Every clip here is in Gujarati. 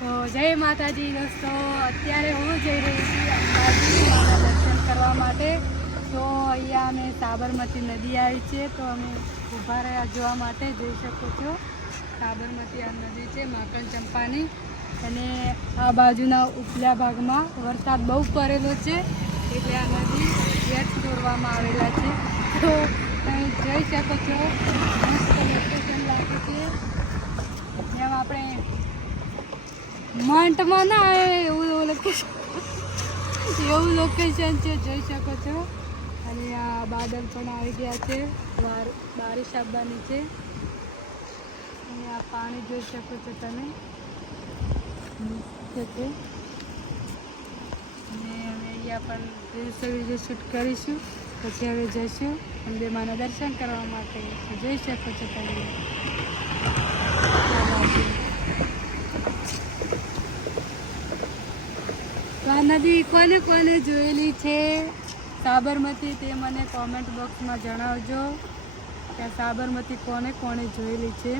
તો જય માતાજી દોસ્તો, અત્યારે હું જઈ રહી છું અંબાજીના દર્શન કરવા માટે. તો અહીંયા અમે સાબરમતી નદી આવી છે, તો અમે ઊભા રહ્યા જોવા માટે. જોઈ શકો છો સાબરમતી આ નદી છે માખણ ચંપાની, અને આ બાજુના ઉપલા ભાગમાં વરસાદ બહુ પડેલો છે એટલે આ નદી ગેટ તોડવામાં આવેલા છે. તો તમે જોઈ શકો છો મસ્ત લોકેશન લાગે છે. જેમ આપણે મંટમાં ના આવે એવું લોકેશન છે, જોઈ શકો છો. અને આ બાદલ પણ આવી ગયા છે, બારિશ આવવાની છે. અને આ પાણી જોઈ શકો છો તમે છે. અને અમે અહીંયા પણ વિડીયો શૂટ કરીશું, પછી હવે જઈશું અંબે માના દર્શન કરવા માટે. જોઈ શકો છો તમે આ નદી કોને કોને જોયેલી છે સાબરમતી, તે મને કોમેન્ટ બોક્સમાં જણાવજો કે સાબરમતી કોને કોને જોયેલી છે.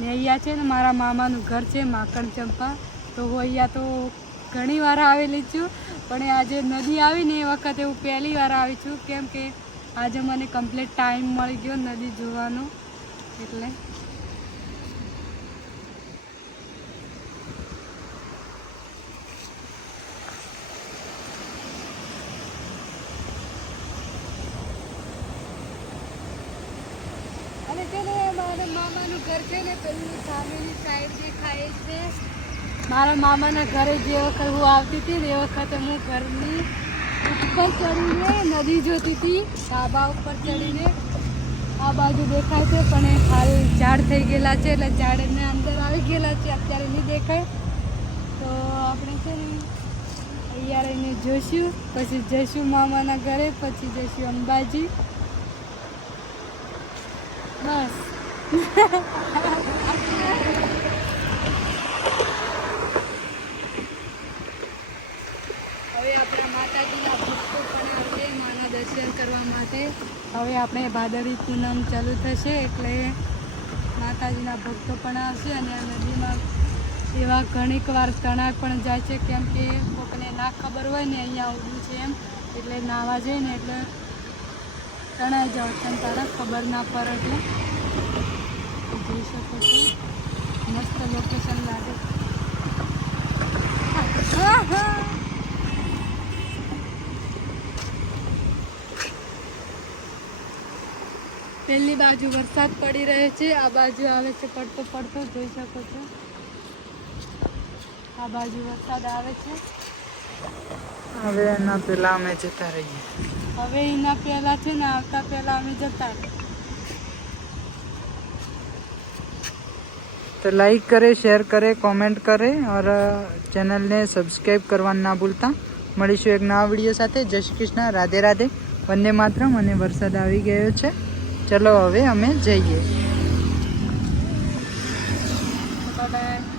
ને અહીંયા છે ને મારા મામાનું ઘર છે માખણ ચંપા. તો હું અહીંયા તો ઘણી વાર આવેલી છું, પણ આજે નદી આવી ને એ વખતે હું પહેલી વાર આવી છું, કેમ કે આજે મને કમ્પ્લીટ ટાઈમ મળી ગયો નદી જોવાનો. એટલે અને છે ને મારા મામાનું ઘર છે ને પેલું સામેની સાઈડ દેખાય છે. મારા મામાના ઘરે જે વખત હું આવતી હતી ને એ વખતે હું ઘરની ઉપર ચડીને નદી જોતી હતી, ધાબા ઉપર ચડીને. આ બાજુ દેખાય છે પણ એ ખાલી ઝાડ થઈ ગયેલા છે, એટલે ઝાડને અંદર આવી ગયેલા છે, અત્યારે નહીં દેખાય. તો આપણે છે ને અહીંયા રહીને જોઈશું, પછી જઈશું મામાના ઘરે, પછી જઈશું અંબાજી. બસ હવે આપણા માતાજીના ભક્તો પણ આવશે માના દર્શન કરવા માટે. હવે આપણે ભાદરવી પૂનમ ચાલુ થશે એટલે માતાજીના ભક્તો પણ આવશે. અને આ નદીમાં એવા ઘણીક વાર તણાવ પણ જાય છે, કેમ કે કોઈને ના ખબર હોય ને અહીંયા ઊભું છે એમ, એટલે નાવા જાય ને એટલે તણાઈ જાવ છે, તારા ખબર ના પડે. એટલે જોઈ શકો છો મસ્ત લોકેશન લાગે. પેલી બાજુ વરસાદ પડી રહ્યો છે, આ બાજુ આવે છે પડતો પડતો, જોઈ શકો છો. આ બાજુ વરસાદ આવે છે. હવે એના પહેલા અમે જતા રહીએ. હવે એના પહેલા છે ને આવતા પહેલા અમે જતા રહીએ. तो लाइक करे, शेयर करे, कमेंट करे और चैनल ने सब्सक्राइब करवा ना भूलता. મળીશું એક નવા વિડીયો સાથે. જય શ્રી કૃષ્ણ, રાધે રાધે, વંદે માતરમ. અને વરસાદ આવી ગયો છે, ચલો હવે અમે જઈએ. બાય.